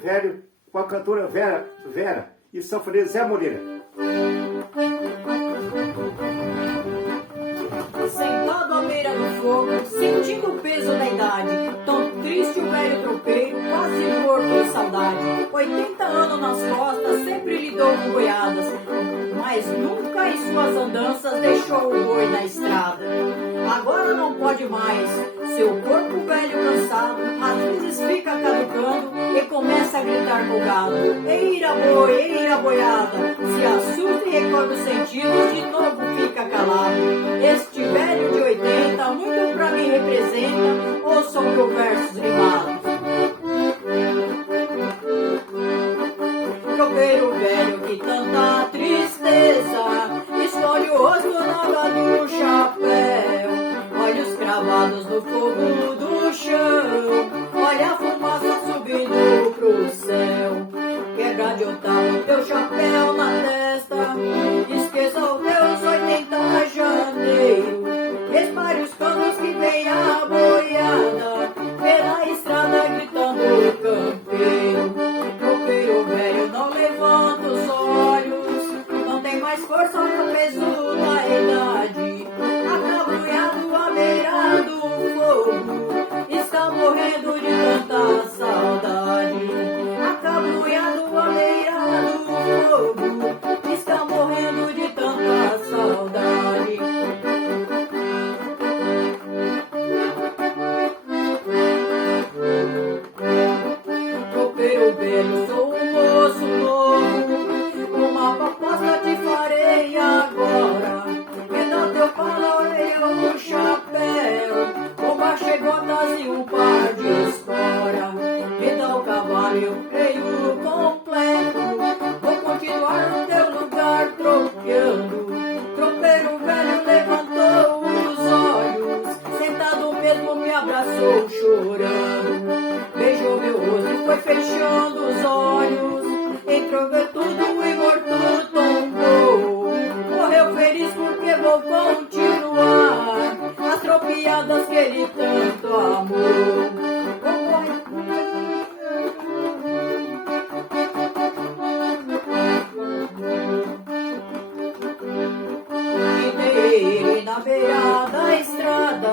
Velho, com a cantora Vera e sanfoneiro Zé Moreira. Sentado à beira do fogo, sentindo o peso da idade, tão triste o velho tropeiro, quase morto de saudade. 80 anos nas costas, sempre lidou com boiadas, mas nunca em suas andanças deixou o boi na estrada. Agora não pode mais, seu corpo velho cansado, às vezes fica caducando e começa a gritar com o gado. Eira boi, eira boiada, se assusta e recorda os sentidos, de novo fica calado. Este velho de 80, muito pra mim representa, ouçam meu versos rimados. Tropeiro velho que tanta tristeza, esconde o rosto na hora do chapéu, olhos cravados no fogo do chão, olha a fumaça subindo pro céu. Quebra de oitavo teu chapéu na testa, esqueça os teus 80 janeiro, espalhe os canos que vem a boiada, pela estrada gritando o campeiro. Tropeiro velho não levanta os olhos, não tem mais força no peso da idade, acabrunhado à beira do fogo, está morrendo de tanta saudade. Acabrunhado à beira do fogo, está morrendo de tanta saudade. Tropeiro velho, sou um moço novo, uma proposta te farei agora. Me dá teu paloreio no chapéu, bomba, gotas e um par de espora. Me dá o cavalo e o freio completo, vou continuar no teu lugar tropeando. Tropeiro velho levantou os olhos, sentado mesmo me abraçou chorando, beijou meu rosto e foi fechando os olhos, entrou tudo e morto tombou. Morreu feliz porque vou continuar as tropiadas que ele tanto amou. Ele na beira da estrada,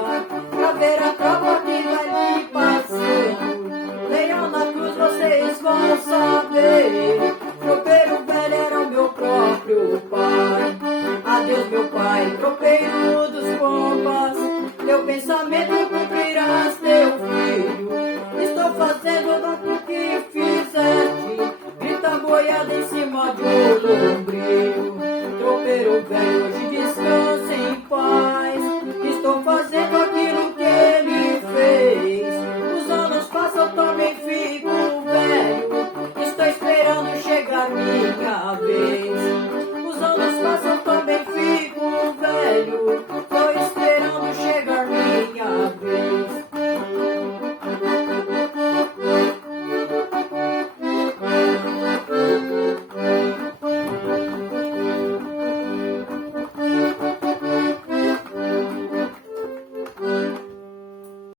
pra ver a tropa que vai me passando. Leão na cruz, vocês vão saber, tropeiro velho era o meu próprio pai. Adeus meu pai, tropeiro dos pampas, teu pensamento cumprirás teu filho. Estou fazendo do que fizeste, grita boiada em cima de um lombrio. Tropeiro velho